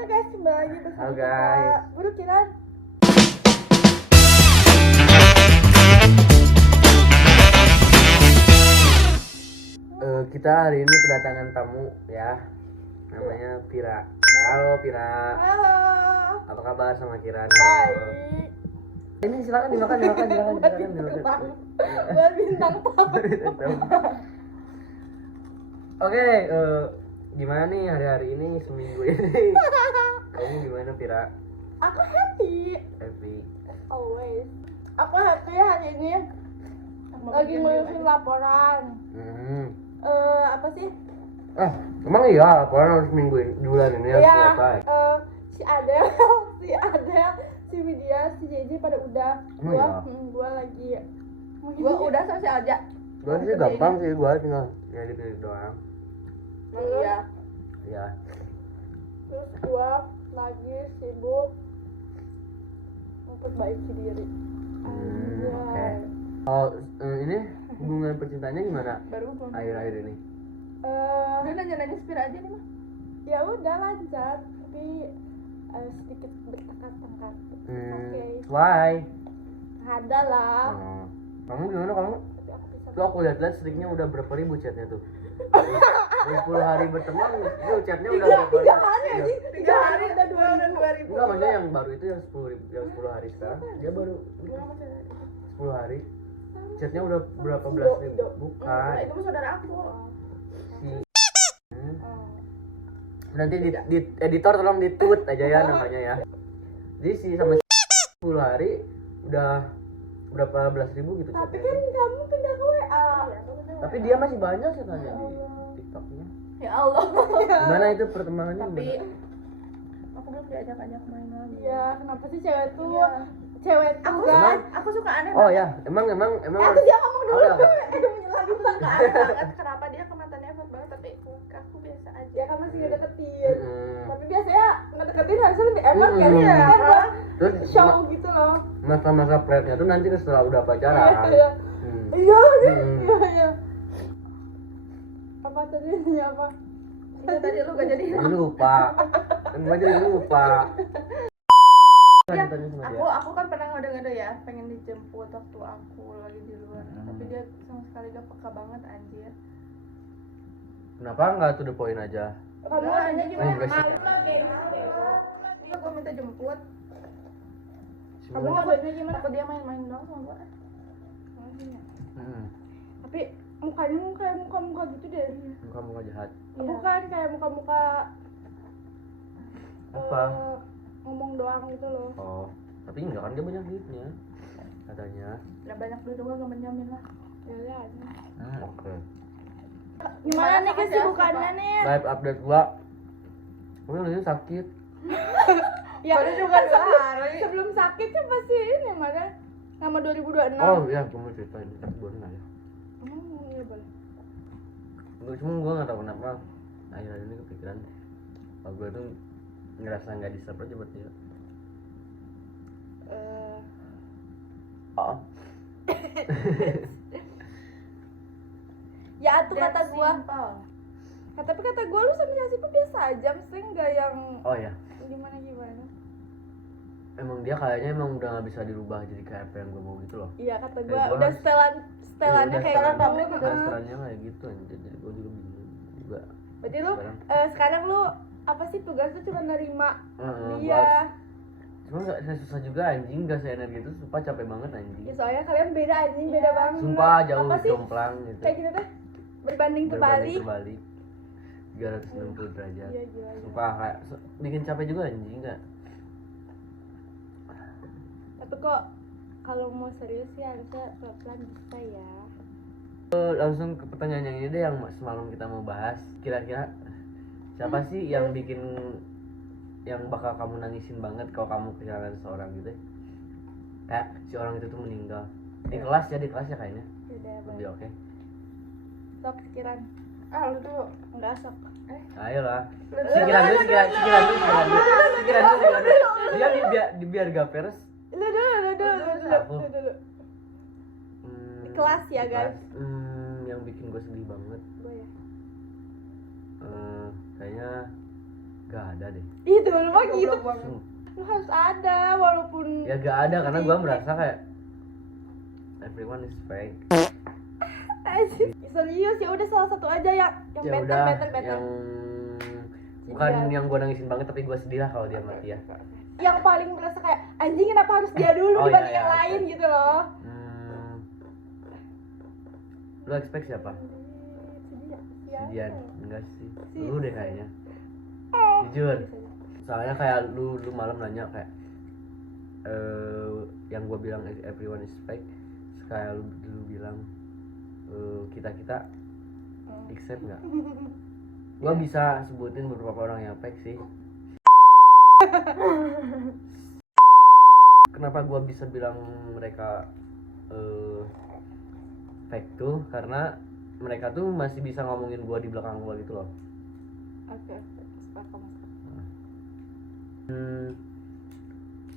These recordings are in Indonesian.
Oke guys, kembali lagi bersama Halo, kita guys. Buru Kiran. Kita hari ini kedatangan tamu ya, namanya Pira. Halo Pira, Halo. apa kabar sama Kiran? Baik. Ini silakan dimakan. Buat bintang tamu. Oke, gimana nih hari-hari ini seminggu ini? Kamu gimana Pira? Aku happy. Happy. Always. Aku happy hari ini. Lagi ngurusin laporan. Apa sih? Emang iya, laporan harus minggu ini, bulan ini harus Iya. selesai. Si Adel, si Widya, si JJ pada udah. Oh, iya. Gua lagi. Gua udah selesai aja. Gua sih gampang sih, gua tinggal ngedit doang. Iya. Iya. Terus gua lagi sibuk memperbaiki diri. Oke. Oh, ini hubungan percintaannya gimana Baru gua. akhir-akhir ini? Udah nanya-nanya Spira aja nih mah. Ya udah lancar, tapi sedikit bertengkar-tengkar. Oke. Why? Ada lah. Oh. Kamu gimana kamu? Tapi aku bisa. Tuh aku lihat-lihat streaknya udah berapa ribu chatnya tuh. Dari 10 hari berteman, itu chatnya udah berapa ribu? 3 hari aja. 3 hari udah 2000. Enggak, maksudnya yang baru itu yang 10 ribu, yang 10 hari sekarang dia baru 10 hari. Chatnya udah berapa belas ribu? Bukan. Itu mah saudara aku. Nanti di editor tolong ditweet aja ya namanya ya. Jadi si sama 10 hari udah berapa belas ribu gitu Tapi chatnya. kan kamu pindah ke WA. Tapi dia masih banyak sih tanya di TikToknya. Ya Allah. Gimana itu perkembangannya? Tapi Gimana? aku belum diajak-ajak main lagi. Iya, kenapa sih cewek tuh? Iya. Cewek tuh Aku guys. aku suka aneh Oh banget. ya, emang Aku dia ngomong dulu. Oh, ya. Menyelami Suka aneh banget kenapa dia ke mantannya effort banget tapi ke aku biasa aja. Ya kan masih ngedeketin. Mm-mm. Tapi biasanya ngedeketin harusnya lebih effort kan Mm-mm. ya. Kan gua Terus show gitu loh. masa-masa flirtnya tuh nanti setelah udah pacaran. Iya. Hmm. Iya lagi. Hmm. Iya. Apa tadi ini apa? Itu tadi lu gak jadi. Jadi lupa. Kan gua jadi lupa. Ya, Tanya sama dia. aku kan pernah ngode-ngode ya, pengen dijemput waktu aku lagi di luar. Tapi dia sama sekali gak peka banget anjir. Kenapa nggak to the point aja? Kamu nanya gimana? enggak sih. Malu lah kayak gitu. Iya, gua minta jemput. Kamu ngabainnya gimana? Apa dia main-main doang sama gua? Hmm. Tapi mukanya kayak muka-muka gitu deh. Muka-muka jahat. Bukan kayak muka-muka Apa? ngomong doang gitu loh. Oh, tapi enggak kan dia banyak duitnya katanya. Ya banyak duit gua gak menjamin lah. Ya lihat. Oke. Gimana nih sama kesibukannya siapa? nih? Live update gua. Gua ini sakit. Ya Baru juga kan 2 hari. sebelum sakit kan pasti ini mana nama 2026. Oh iya, gua mau ceritain tapi boleh nggak ya? Iya boleh. Gua nggak tahu kenapa akhir-akhir ini kepikiran kalau gua tuh ngerasa nggak diserap aja buat dia. Oh. Ya tuh kata gua. Simple. Tapi kata gua lu sama Yasif biasa aja, mesti nggak yang Oh ya, gimana. emang dia kayaknya emang udah nggak bisa dirubah jadi kayak apa yang gua mau gitu loh. Iya kata Kayak gua gua udah harus- setelannya Iya, kayak udah gitu. publik Udah setelannya kayak gitu anjir, jadi gua juga bingung juga. Berarti lu Sekarang. sekarang lu apa sih tugas lu cuma nerima Gua dia. cuma nggak saya susah juga anjing, nggak seenergi itu sumpah capek banget anjing. Ya soalnya kalian beda anjing, beda banget. Sumpah jauh Apa sih? jomplang gitu. Kayak gitu teh. Berbanding terbalik. terbalik 360 derajat. Iya gila. Sumpah kayak bikin capek juga anjing nggak. Tapi kok kalau mau serius sih harusnya pelan-pelan bisa ya. Langsung ke pertanyaan yang ini deh yang semalam kita mau bahas. Kira-kira siapa sih yang bikin yang bakal kamu nangisin banget kalau kamu kehilangan seseorang gitu? Kayak si orang itu tuh meninggal. Di kelas ya kayaknya. Udah Lebih boleh. oke. Sok sekiran. Lu tuh Enggak sok. Ayolah. Sikiran dulu. Dia biar gak peres. Lu dulu. Di kelas ya, di guys. kelas. Yang bikin gue sedih banget. Gue ya. Kayaknya Gak ada deh. Itu lu mah gitu. Goblok banget. Lu harus ada walaupun Ya gak ada karena gue merasa kayak everyone is fake. Serius ya udah salah satu aja yang Ya better udah better. yang bukan Iya. yang gue nangisin banget tapi gue sedih lah kalau dia mati ya. Yang paling merasa kayak anjing kenapa harus dia dulu Oh, dibanding iya, yang iya, lain iya. gitu loh. Lu expect siapa? Si Dian? Enggak sih. Lu deh kayaknya. Jujur. Soalnya kayak lu malam nanya kayak yang gue bilang everyone is fake. Kayak lu bilang kita accept nggak? Gua bisa sebutin beberapa orang yang fake sih. Kenapa gua bisa bilang mereka fake tuh? Karena mereka tuh masih bisa ngomongin gua di belakang gua gitu loh. Oke, sepakat.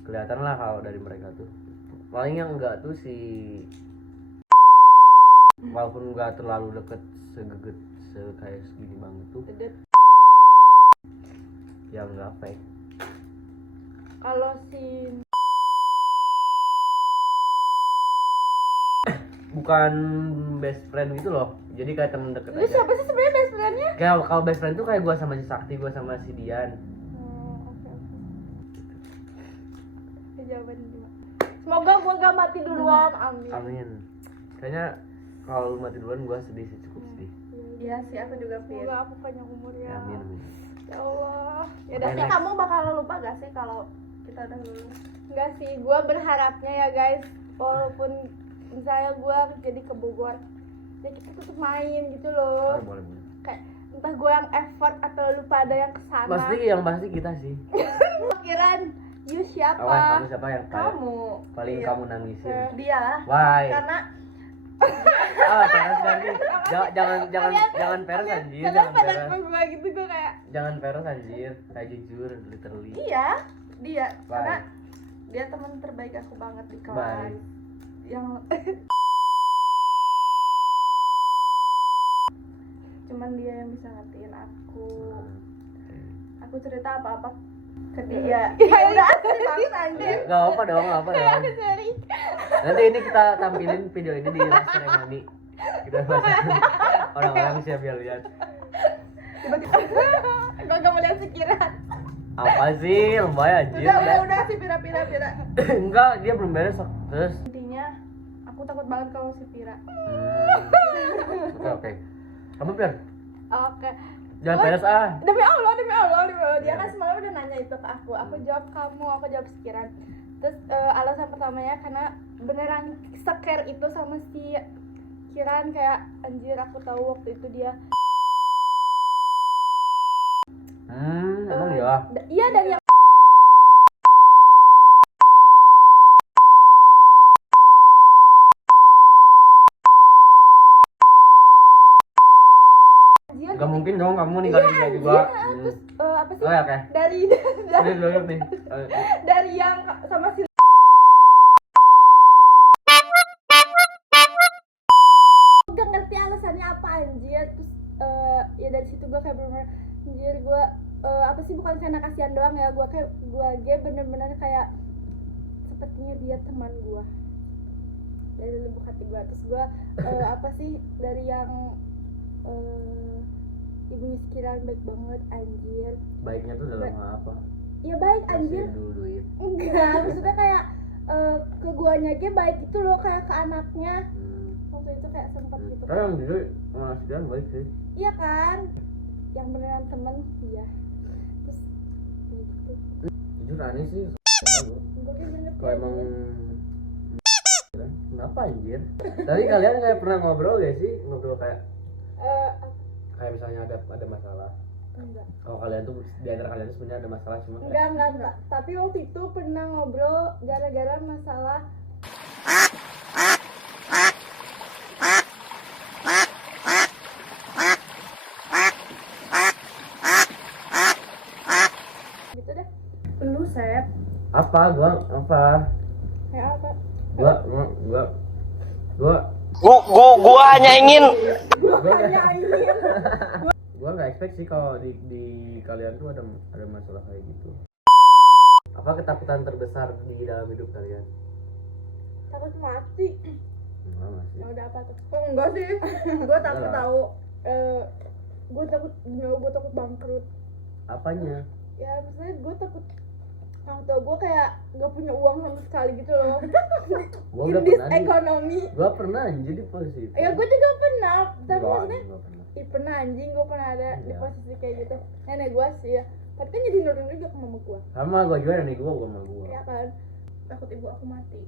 Kelihatan lah kalau dari mereka tuh. Paling yang enggak tuh si walaupun enggak terlalu deket segeget kayak segini banget tuh yang enggak fake. Kalau si Bukan best friend gitu loh, jadi kayak temen deket lu aja. siapa sih sebenarnya best friend-nya? Kayak kalau best friend tuh kayak gua sama si Sakti, gua sama si Dian. Oke. Jawaban dia. Semoga gua gak mati duluan, amin. Amin. Kayaknya kalau lu mati duluan gua sedih sih, cukup sedih. Iya sih, aku juga Fit. Semoga aku panjang umur ya. Amin, amin. Ya Allah. Ya Tapi udah, kamu bakal lupa gak sih kalau kita udah lulus? enggak sih, gua berharapnya ya guys, walaupun misalnya gua jadi ke Bogor, ya kita tetap main gitu loh. Boleh. Kayak entah gua yang effort atau lu pada yang kesana. Pasti kita sih. Pikiran you siapa? Kamu siapa yang Kamu. paling Iya. kamu nangisin? Dia. Why? Karena Peres lagi. Jangan peres anjir, Kalian jangan pada peres. gua gitu gua kayak Jangan peres anjir, kayak jujur literally. iya, dia. Why? Karena dia teman terbaik aku banget di kelas. Why? Yang cuman dia yang bisa ngertiin aku. Aku cerita apa-apa ke dia. Ya udah asli banget anjir. Gak apa dong. sorry. Nanti ini kita tampilin video ini di live ceremony. Kita orang-orang siap ya lihat. Gua gak mau lihat pikiran. Apa sih, lebay anjir. Udah si Pira. Enggak, dia belum beres. Terus Intinya aku takut banget kalau si Pira. Oke. Kamu Pir, Oke. jangan peres ah. Demi Allah. Dia Ya. kan semalam udah nanya itu ke aku. Aku jawab kamu, aku jawab Kiran. Terus alasan pertamanya karena beneran seker itu sama si Kiran, kayak anjir aku tahu waktu itu dia Emang ya. Iya, dan yang anjir, Gak mungkin dong kamu ninggalin dia juga. terus apa sih? Oh ya, oke. Dari Ini dulu nih. dari yang sama si gak ngerti alasannya apa anjir. Terus ya dari situ gue kayak bener-bener anjir gue apa sih, bukan karena kasihan doang ya, gue bener-bener kayak sepertinya dia teman gue dari lubuk hati gue. Terus gue apa sih, dari yang ibunya Kiran baik banget anjir. Baiknya tuh dalam hal apa? Ya baik anjir. Kasih dulu duit. Enggak, maksudnya kayak ke guanya aja baik gitu loh, kayak ke anaknya. Waktu itu kayak sempat gitu. Kan yang jujur Mas baik sih. Iya kan? Yang beneran temen dia. Terus ya gitu. Jujur aneh sih. Gue kayak bener Kok emang kenapa anjir? Tapi kalian kayak pernah ngobrol gak sih? Ngobrol kayak misalnya ada masalah. enggak. Kalau kalian tuh di antara kalian tuh sebenarnya ada masalah cuma kayak Enggak. Tapi waktu itu pernah ngobrol gara-gara masalah gitu deh. Lu Sep. apa? Kayak apa? Gua Gua hanya ingin Hanya ingin Gua nggak expect sih kalau di kalian tuh ada masalah kayak gitu. Apa ketakutan terbesar di dalam hidup kalian? Takut mati. Enggak masih. Ya udah apa tuh? Oh, enggak sih. Gue takut Enggak lah. tahu. Gue takut nyawa, gue takut bangkrut. Apanya? Ya maksudnya gue takut orang tua gue kayak gak punya uang sama sekali gitu loh. Gua In udah this pernah di, economy. gua pernah anjir di posisi itu. Ya gue juga pernah, tapi Enggak, maksudnya gua pernah. pernah anjing, gue pernah ada di Iya. posisi kayak gitu. Nenek gue sih ya, tapi kan jadi nurun juga ke mama gue. Sama gua juga nih gua sama gua. Ya kan? Takut ibu aku mati.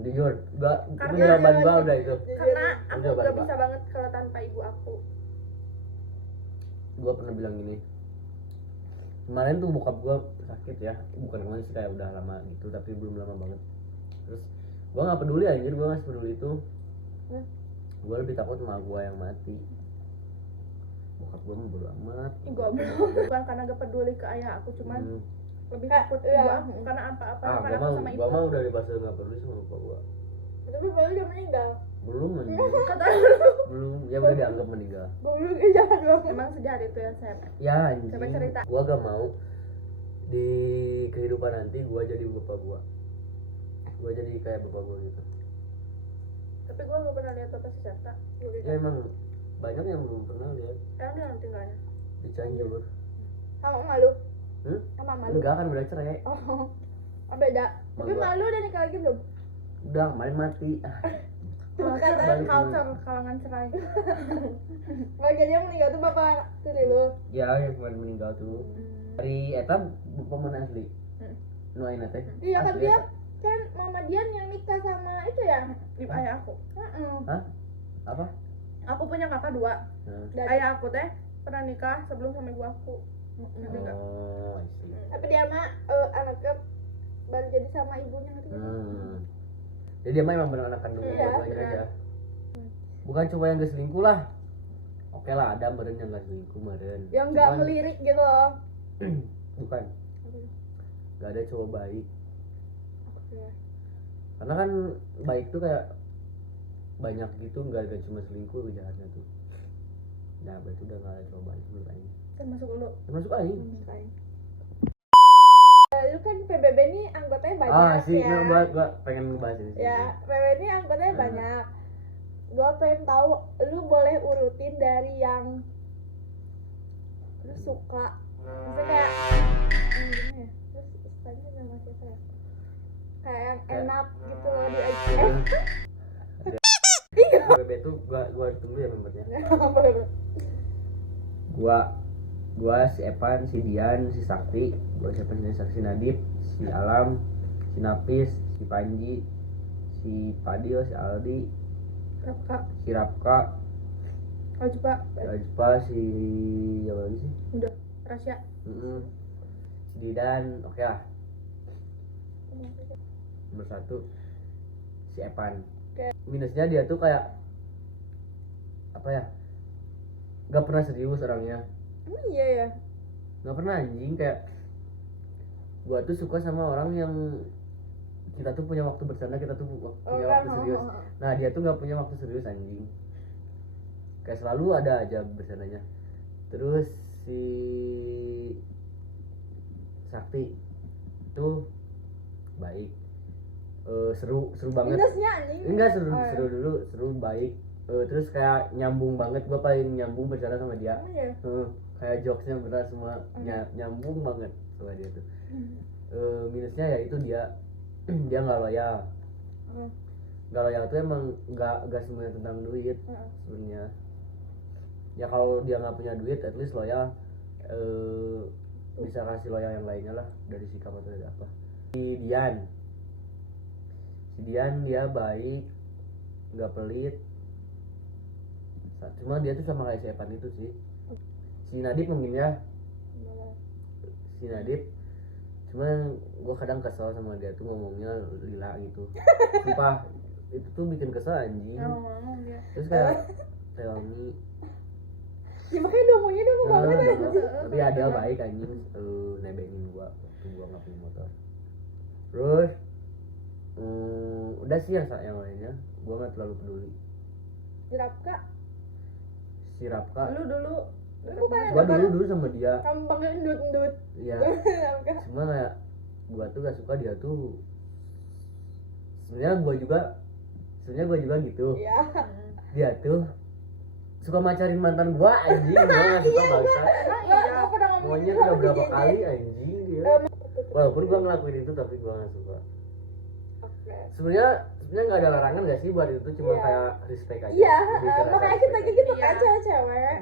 Jujur. Gua Karena itu jawaban gua udah itu. Karena aku Udah, gak Mbak. bisa banget kalau tanpa ibu aku. Gua pernah bilang gini. Kemarin tuh bokap gua sakit ya, bukan kemarin sih, kayak udah lama gitu tapi belum lama banget. Terus gua nggak peduli anjir, gua nggak peduli itu. Gua lebih takut sama gua yang mati. Bokap gua mah bodo amat. Gue bukan karena gak peduli ke ayah aku, cuman Hmm. lebih Kayak, takut iya. ibu aku karena apa-apa Ah, karena aku sama ibu gua mah aku. udah di fase nggak peduli sama bokap gua. Tapi baru dia meninggal. Belum anjir. Kata Belum, ya udah dianggap meninggal. Gue bilang, jangan dong. emang sejahat itu ya saya. Ya anjing. Coba cerita. Gua gak mau di kehidupan nanti gua jadi bapak gua. Gua jadi kayak bapak gua gitu. Tapi gue gak pernah lihat bapak si Sarta. Ya emang banyak yang belum pernah lihat Sekarang dia orang tinggalnya. di Cianjur. Sama emak lu? Hmm? Sama emak lu? Enggak kan udah cerai. Oh, beda. Tapi Emak emak lu udah nikah lagi belum? Udah kemarin mati. Culture, Balik culture kalangan cerai. Nggak jadi yang meninggal tuh bapak tiri lu. Ya yang kemarin meninggal tuh. Dari eta pemen asli. Nu ayeuna teh. Iya kan Asli dia eta. kan Mama Dian yang nikah sama itu ya. Ibu ayah aku. Hah? Apa? Aku punya kakak 2. Nah. Dari, Ayah aku teh pernah nikah sebelum sama ibu aku. Ngerti nggak? Oh, I see. tapi dia mah anaknya baru jadi sama ibunya ngerti nggak? Jadi dia mah emang bener anak kandung Iya, dua-duanya bener. aja. Bukan cuma yang gak selingkuh lah. Oke lah, ada meren yang gak selingkuh meren. Yang nggak Cuman- melirik gitu loh. Bukan. Gak ada cowok baik. Oke. Karena kan baik tuh kayak banyak gitu, gak cuma selingkuh jahatnya tuh. Nah, berarti udah gak ada cowok baik menurut Aing. Termasuk lu. Termasuk Aing. Lu kan PBB ini anggotanya banyak Sih, ya. gua pengen ngebahas ini sih. Ya, PBB ini anggotanya Hmm. banyak. Gua pengen tahu lu boleh urutin dari yang lu suka. Maksudnya kayak gimana ya? Terus tadi nama siapa ya? Kayak yang enak gitu loh di BB tuh gua tunggu ya membernya. Gua si Evan, si Dian, si Sakti, gua siapa sih, si Nadib, si Alam, si Napis, si Panji, si Padil, si Aldi, Kakak. si Rapka, Oh coba. si Ajpa, si apa lagi sih? Udah. Rasya. Si Didan, oke lah. Nomor 1 si Evan. Minusnya dia tuh kayak apa ya? Gak pernah serius orangnya. Emang iya ya? Gak pernah anjing, kayak gua tuh suka sama orang yang kita tuh punya waktu bercanda, kita tuh punya waktu serius. Nah dia tuh gak punya waktu serius anjing, kayak selalu ada aja bercandanya. Terus si Sakti tuh baik, seru banget. Minusnya anjing. Enggak, seru Oh, iya. seru dulu, seru baik. Terus kayak nyambung banget, gua paling nyambung bercanda sama dia. Emang iya? Kayak jokesnya benar semua nyambung banget sama dia tuh. Minusnya ya itu dia dia nggak loyal. Nggak loyal tuh emang nggak semuanya tentang duit sebenarnya. Ya kalau dia nggak punya duit, at least loyal bisa kasih loyal yang lainnya lah, dari sikap atau dari apa. Si Dian dia baik, nggak pelit. Cuma dia tuh sama kayak si Evan itu sih. Si Nadib mungkin ya, si Nadib, cuman gue kadang kesel sama dia tuh ngomongnya lila gitu. Sumpah itu tuh bikin kesel anjing. Ngomong dia. Terus kayak Telmi, Ya makanya domonya dong banget ya. tapi ada baik anjing, nebengin gua waktu gua nggak punya motor. Terus udah sih yang lainnya gua nggak terlalu peduli. Jerapka. Si Rapka Lu dulu Bukan. Gua dulu sama dia. Kamu panggil endut. Iya. Cuma kayak gua tuh gak suka dia tuh. Sebenarnya gua juga gitu. Iya. Dia tuh suka macarin mantan gua anjing, gua gak suka bangsa. Gua pernah ngomong Maunya gitu udah sama berapa si kali Jeje. anjing dia. Walaupun gua ngelakuin itu tapi gua gak suka. Oke. Sebenarnya nggak ada larangan gak sih buat itu, cuma Iya. kayak respect aja. Iya, Lebih ke rasa makanya respect kita aja. gitu kan Iya. cewek-cewek.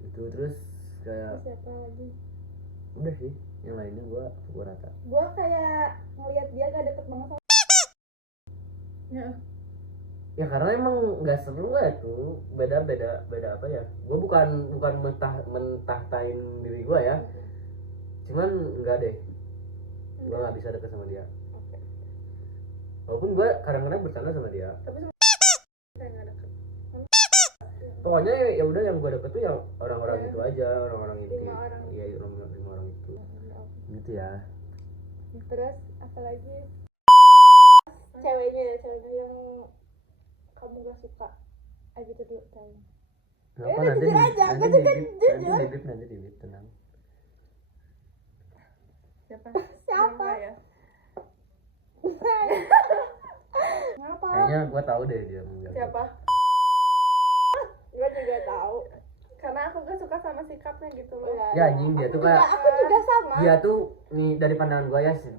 Itu terus kayak Siapa lagi? udah sih, yang lainnya gua rata. Gua kayak ngelihat dia gak deket banget sama Ya. Ya karena emang nggak seru lah itu, beda apa ya, gua bukan mentahtain diri gua ya, cuman enggak deh, gua nggak bisa deket sama dia. Walaupun gua kadang-kadang bercanda sama dia, Tapi kayak nggak deket. pokoknya ya udah yang gua deket tuh yang orang-orang itu aja, orang-orang itu. 5 orang. Iya, lima orang itu gitu ya. Terus apalagi ceweknya yang kamu gak suka gitu dulu tanya. Kenapa udah jujur aja, gua juga jujur. nanti dibip, tenang. Siapa? Siapa? Ya? Kenapa? Kayaknya gua tahu deh dia enggak. Siapa? Gua juga tahu. Karena aku gak suka sama sikapnya gitu loh. Ya anjing, dia tuh kayak Aku juga sama. dia tuh nih dari pandangan gua ya sih.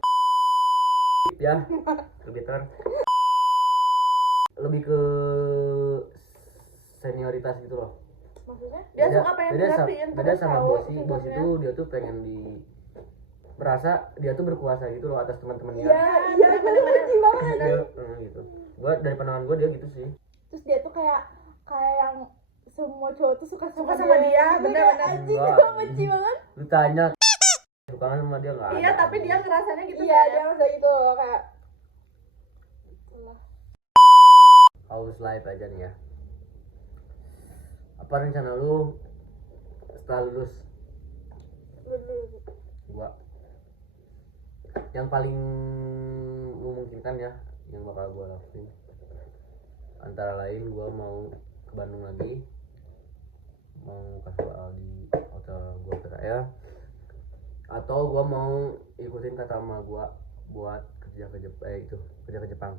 Ya, lebih lebih ke senioritas gitu loh. Maksudnya? Dia suka pengen ngertiin beda terus sama tahu bos sikapnya. itu, dia tuh pengen merasa dia tuh berkuasa gitu loh atas teman-temannya. Iya, bener benci banget. Dia, gitu. Gua dari pandangan gua dia gitu sih. Terus dia tuh kayak yang semua cowok tuh suka Suka sama dia, Gitu, bener-bener. anjing, Enggak, gua benci banget. Lu tanya suka sama dia nggak Iya, ada. tapi dia ngerasanya gitu. Iya, kan? dia ngerasa gitu loh, kayak House life aja nih ya. Apa rencana lu setelah lulus? Gua yang paling memungkinkan ya, yang bakal gua lakuin antara lain gua mau ke Bandung lagi, mau kasih soal di hotel gua PKL, atau gua mau ikutin kata mama gua buat kerja ke Jepang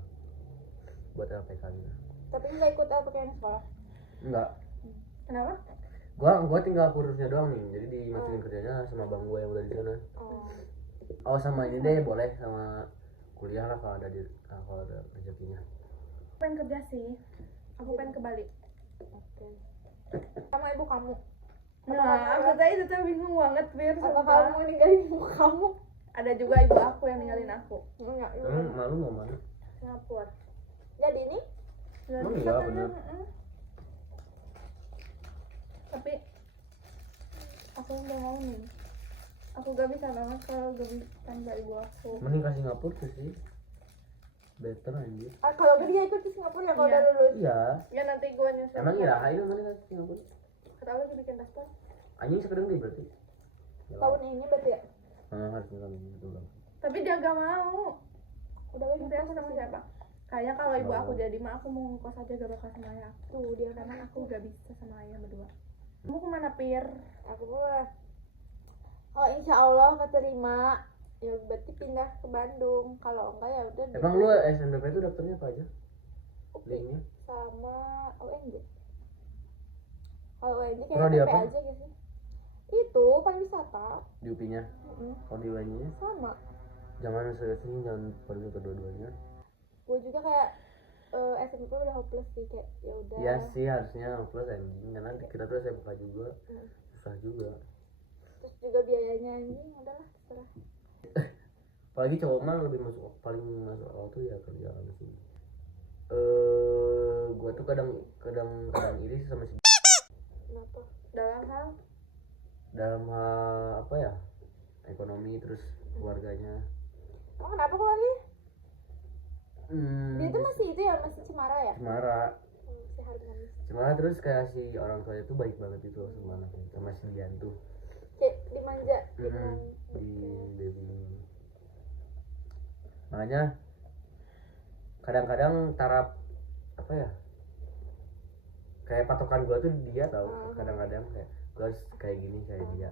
buat LPK gitu. tapi nggak ikut LPKN sekolah. Enggak, Kenapa? gua tinggal kursusnya doang nih, jadi dimasukin kerjanya sama bang gua yang udah di sana. Oh sama ini deh boleh, sama kuliah lah kalau ada rezekinya. Pengen kerja sih. Aku pengen ke Bali. Oke. Sama ibu kamu. Nah, aku tadi itu tuh bingung banget, Bir. Apa sumpah. kamu ninggalin ibu kamu? Ada juga ibu aku yang ninggalin aku. Enggak, Malu mau mana? Singapura. Jadi ini Emang iya bener. Tapi aku nggak mau nih. Aku gak bisa banget kalau gak bisa tanpa ibu aku. Mending ke Singapura tuh sih. Better anjir. kalau gak dia ikut ke Singapura ya kalau Iya. udah lulus. Iya. Ya nanti gue nyusul. Emang iraha itu mana ke Singapura? Kenapa lagi bikin paspor? Anjing sekarang dia berarti. Tahun ini berarti ya. Harus nggak gitu bang. Tapi dia gak mau. Udah banyak Nanti aku sama siapa? Kayaknya kalau ibu aku Oh. jadi mah aku mau ngekos aja gak bakal sama ayah aku. Dia karena aku gak bisa sama ayah berdua. Kamu kemana, Pir? Aku mah kalau insya Allah keterima ya berarti pindah ke Bandung. Kalau enggak ya udah. Emang lu SNBP itu daftarnya apa aja? Linknya? Sama ONJ. Kalau ONJ Kalau kayak di PP apa? aja gitu sih. Itu pariwisata. Di UPI-nya? Kalau di UNY-nya? Sama. Jangan seriusin, jangan perlu kedua-duanya. Gue juga kayak SMP udah hopeless sih, kayak ya udah. Iya sih harusnya plus anjing, karena kita tuh SMK juga susah juga. Terus juga biayanya anjing udahlah terserah. Apalagi cowok mah paling masuk awal tuh ya kerjaan sih. Gua tuh kadang iri sih sama si Kenapa? Dalam hal apa ya, ekonomi terus keluarganya. Emang kenapa keluarnya? Dia tuh Di masih itu ya, masih cemara ya? Cemara. Si harmonis. Cemara terus kayak si orang tuanya tuh baik banget itu sama anaknya, sama si Dian tuh. Kayak dimanja Di baby. Makanya kadang-kadang taraf apa ya, kayak patokan gua tuh dia tahu. Kadang-kadang kayak gue harus kayak gini kayak dia.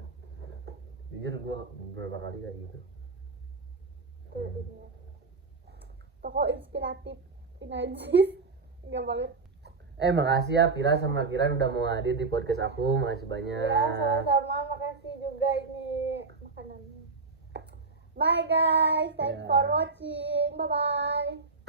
Jujur gue beberapa kali kayak gitu. Tuh ini ya. Tokoh inspiratif Inajis. Enggak banget. Makasih ya Pira sama Kiran udah mau hadir di podcast aku. Makasih banyak. Ya, sama-sama. Makasih juga ini makanannya. Bye guys, thanks Ya. for watching. Bye bye.